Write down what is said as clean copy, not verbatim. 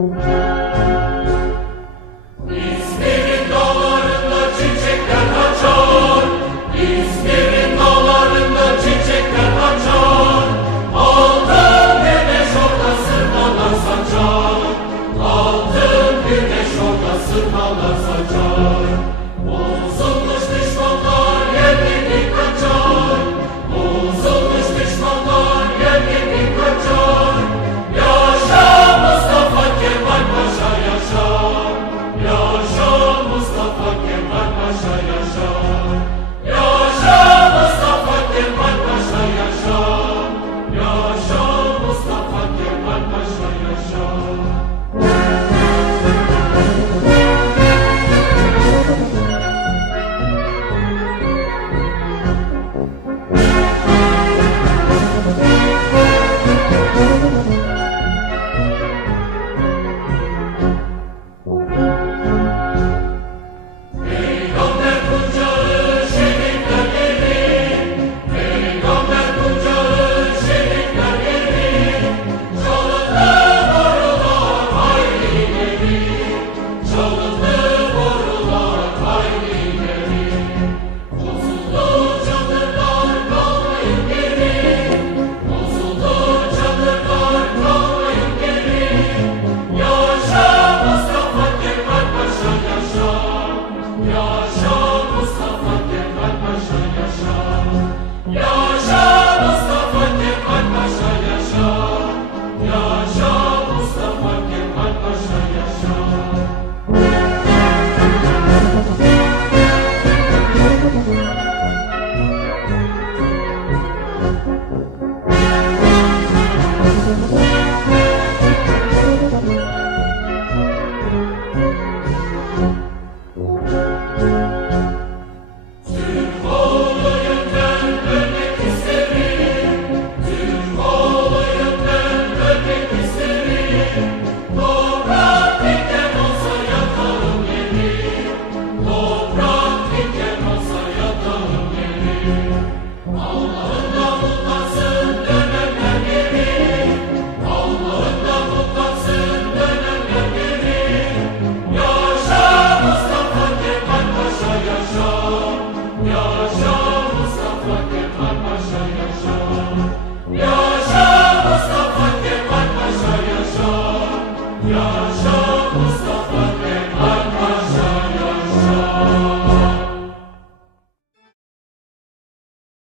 İzmir'in dağlarında çiçekler açar, İzmir'in dağlarında çiçekler açar. Altın güneş orada sırmalar saçar, altın güneş orada sırmalar saçar. Bozulmuş düşmanlar yerlerini kaçar, bozulmuş düşmanlar yerlerini kaçar. Yaşa Mustafa Kemal Paşa yaşa, yaşa Mustafa Kemal Paşa yaşa, yaşa Mustafa Kemal Paşa yaşa, yaşa Mustafa Kemal Paşa yaşa. Peygamber kucağı şehitler yeri, Peygamber kucağı şehitler yeri. Çalındı borular hayli ileri, çalındı borular hayli ileri. Bozuldu çadırlar kalmayın geri, bozuldu çadırlar kalmayın geri. Yaşa Mustafa Kemal Paşa yaşa, yaşa Mustafa Kemal Paşa yaşa, yaşa Mustafa Kemal Paşa yaşa, yaşa Mustafa Kemal Paşa yaşa. Türk oğluyum ben ölmek isterim, Türk oğluyum ben ölmek isterim. Toprak diken olsa yatarım yeri, toprak diken olsa yatarım yeri. Allah'ından utansın dönenler geri, Allah'ından utansın dönenler geri. Yaşa Mustafa Kemal Paşa yaşa, yaşa Mustafa Kemal Paşa yaşa, yaşa Mustafa Kemal Paşa yaşa, yaşa